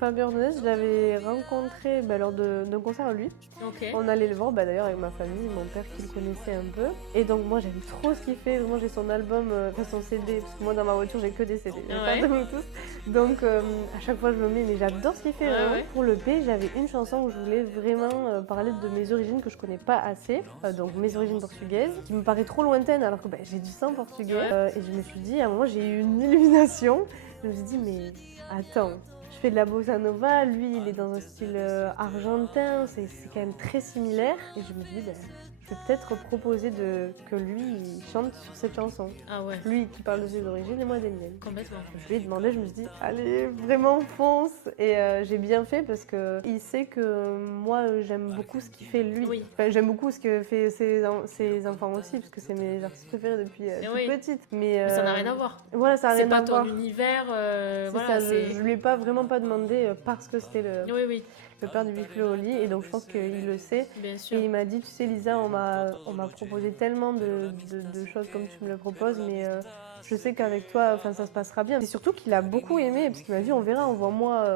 Fabien Ordonez, je l'avais rencontré lors d'un concert à lui. Ok. On allait le voir d'ailleurs avec ma famille, mon père qui le connaissait un peu. Et donc moi j'aime trop ce qu'il fait, vraiment j'ai son album, son CD, parce que moi dans ma voiture j'ai que des CD, j'ai pas de Bluetooth. Donc à chaque fois je le mets, mais j'adore ce qu'il fait. Ouais. Pour le P, j'avais une chanson où je voulais vraiment parler de mes origines que je connais pas assez, donc mes origines portugaises, qui me paraît trop lointaine alors que j'ai du sang portugais. Et je me suis dit, à un moment j'ai eu une illumination, je me suis dit mais attends, je fais de la bossa nova, lui il est dans un style argentin, c'est quand même très similaire. Et je me suis dit, je vais peut-être proposer que lui il chante sur cette chanson. Ah ouais. Lui qui parle de ses origines et moi des miennes. Complètement. Je lui ai demandé, je me suis dit, allez, vraiment fonce. Et j'ai bien fait parce qu'il sait que moi j'aime beaucoup ce qu'il fait lui. Oui. Enfin, j'aime beaucoup ce que fait ses enfants aussi, parce que c'est mes artistes préférés depuis toute petite. Mais ça n'a rien à voir. Voilà, ça n'a rien à voir. C'est pas ton univers. Voilà, je lui ai pas vraiment pas demandé parce que c'était le père du Big Flo Oli, et donc je pense qu'il le sait. Bien sûr. Et il m'a dit, tu sais Lisa, on m'a proposé tellement de choses comme tu me le proposes, mais je sais qu'avec toi, ça se passera bien. Et surtout qu'il a beaucoup aimé, parce qu'il m'a dit, on verra, envoie-moi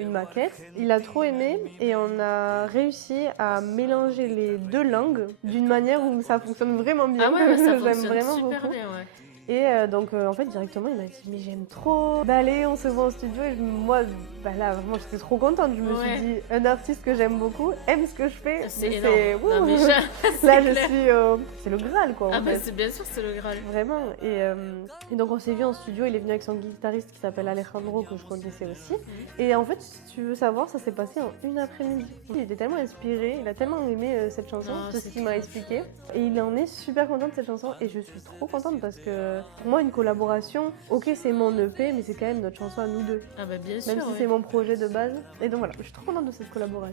une maquette. Il a trop aimé et on a réussi à mélanger les deux langues d'une manière où ça fonctionne vraiment bien. Ah ouais, ça J'aime fonctionne vraiment super beaucoup. bien, ouais. Et donc en fait directement il m'a dit mais j'aime trop d'aller, on se voit au studio, et moi là vraiment j'étais trop contente, je me suis dit un artiste que j'aime beaucoup aime ce que je fais, c'est énorme. Là je suis c'est le Graal quoi. C'est bien sûr, c'est le Graal. Vraiment. Et donc on s'est vu en studio, il est venu avec son guitariste qui s'appelle Alejandro, que je connaissais aussi. Et en fait si tu veux savoir, ça s'est passé en une après-midi. Il était tellement inspiré, il a tellement aimé cette chanson, tout ce qu'il m'a expliqué, et il en est super content de cette chanson, et je suis trop contente parce que pour moi, une collaboration, ok, c'est mon EP, mais c'est quand même notre chanson à nous deux. Ah bah bien sûr. Même si c'est mon projet de base. Et donc voilà, je suis trop contente de cette collaboration.